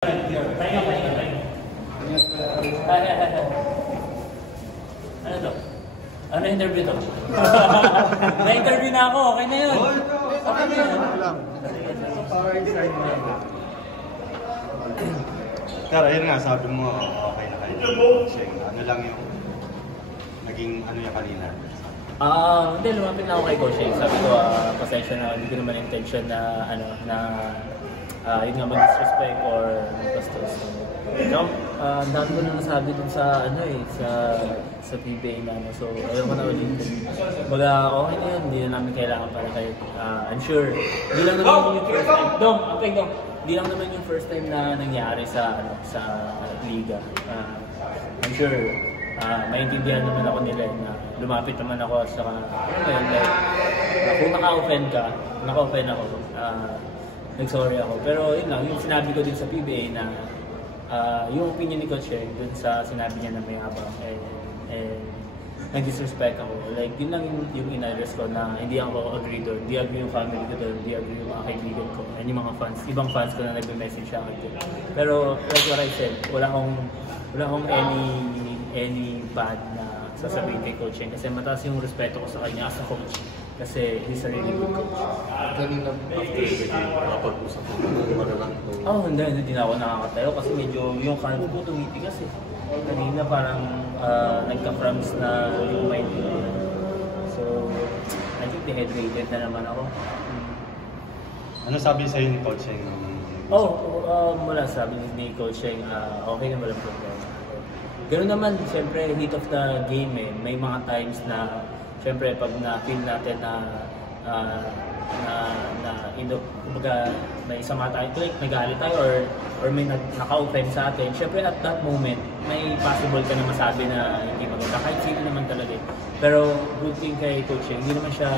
Pahinga. Ano to? Ano interview to? Na-interview na ako, okay na yun. Okay na yun. Pero yun nga, sabi mo, okay na kayo. Ano lang yung naging ano yung kanina? Hindi, lumapit na ako kay Coach Shane. Sabi ko, pasensya na, hindi ko naman intention na, yun nga, mag-disrespect or mag-bastos. Ang dami ko na nasabi dun sa, sa PBA na, so, ayaw ko na ulitin. Baga, okay na yun, hindi na namin kailangan para kayo. I'm sure, hindi lang naman yung first time. Hindi lang naman yung first time na nangyari sa, liga. I'm sure, maintindihan naman ako nila na lumapit naman ako at saka, kung naka-offend ako, nag-sorry ako. Pero yun lang, yung sinabi ko din sa PBA na yung opinion ni Coach Shane dun sa sinabi niya na may habang nag-disrespect ako. Like, yun lang yung in-address ko na hindi ako agree doon. Hindi agree yung family ko doon, hindi agree yung mga kaibigan ko, and yung mga fans, ibang fans ko na nagbe-message siya akin. Pero like what I said, wala akong any bad na sasabihin kay Coach Shane kasi mataas yung respeto ko sa kanya as a coach kasi he's a really good coach. Kanina after the game, nakapag-usap ko magalang ito. Hindi na ako nakakatayo kasi medyo yung kalbo ko tumitigas eh. Kanina parang nagka-cramps na yung mind ko. So, I think dehydrated na naman ako. Ano sabi sa'yo ni Coach Shane? Wala sabi ni Coach Shane, okay na walang problema. Pero naman, siyempre, heat of the game eh. May mga times na, siyempre, pag na-feel natin kumbaga, may sama tayo, like, nagalit tayo or may naka-offend sa atin. Siyempre, at that moment, may possible ka na masabi na hindi maganda. Kahit sino naman talaga eh. Pero, good thing kay Coach, hindi naman siya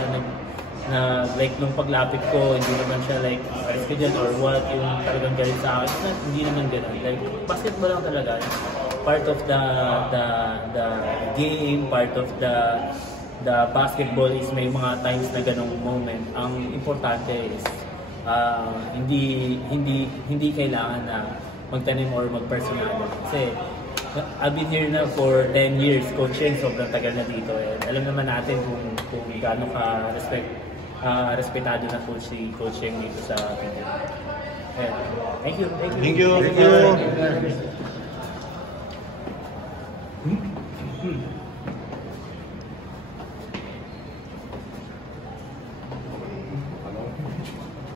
like, nung paglapit ko, hindi naman siya like, alis ka dyan or what, yung talagang galit sa akin. Hindi naman gano'n. Like, basketball lang talaga. Part of the game, part of the basketball is may mga times na ganong moment. Ang importante is hindi kailangan na magtanim or magpersonal. Kasi I've been here na for 10 years, coaching, sobrang tagal na dito. Alam naman natin kung gaano ka respetado na coaching dito sa PBA. Thank you.